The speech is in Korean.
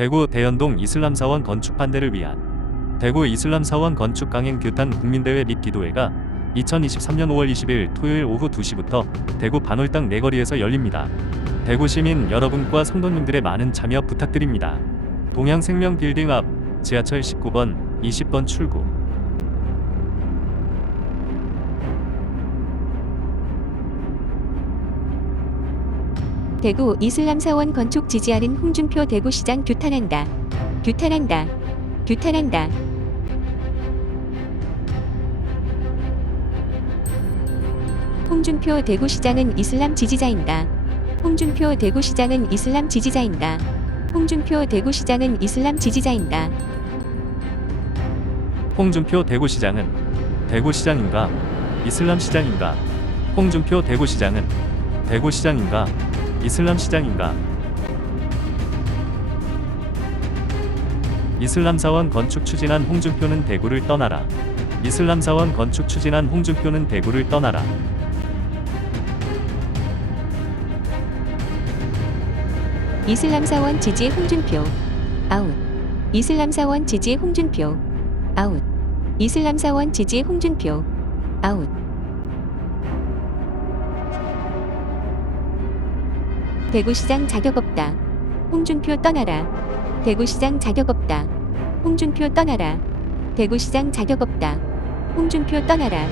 대구 대연동 이슬람사원 건축 반대를 위한 대구 이슬람사원 건축 강행 규탄 국민대회 및 기도회가 2023년 5월 20일 토요일 오후 2시부터 대구 반월당 내거리에서 열립니다. 대구 시민 여러분과 성도님들의 많은 참여 부탁드립니다. 동양생명 빌딩 앞 지하철 19번, 20번 출구 대구 이슬람사원 건축 지지하는 홍준표 대구시장 규탄한다. 규탄한다. 규탄한다. 홍준표 대구시장은 이슬람 지지자인가? 홍준표 대구시장은 이슬람 지지자인가? 홍준표 대구시장은 이슬람 지지자인가? 홍준표 대구시장은 대구시장인가 이슬람시장인가 홍준표 대구시장은 대구시장인가 이슬람 시장인가? 이슬람 사원 건축 추진한 홍준표는 대구를 떠나라. 이슬람 사원 건축 추진한 홍준표는 대구를 떠나라. 이슬람 사원 지지 홍준표 아웃. 이슬람 사원 지지 홍준표 아웃. 이슬람 사원 지지 홍준표 아웃 대구시장 자격 없다. 홍준표 떠나라. 대구시장 자격 없다. 홍준표 떠나라. 대구시장 자격 없다. 홍준표 떠나라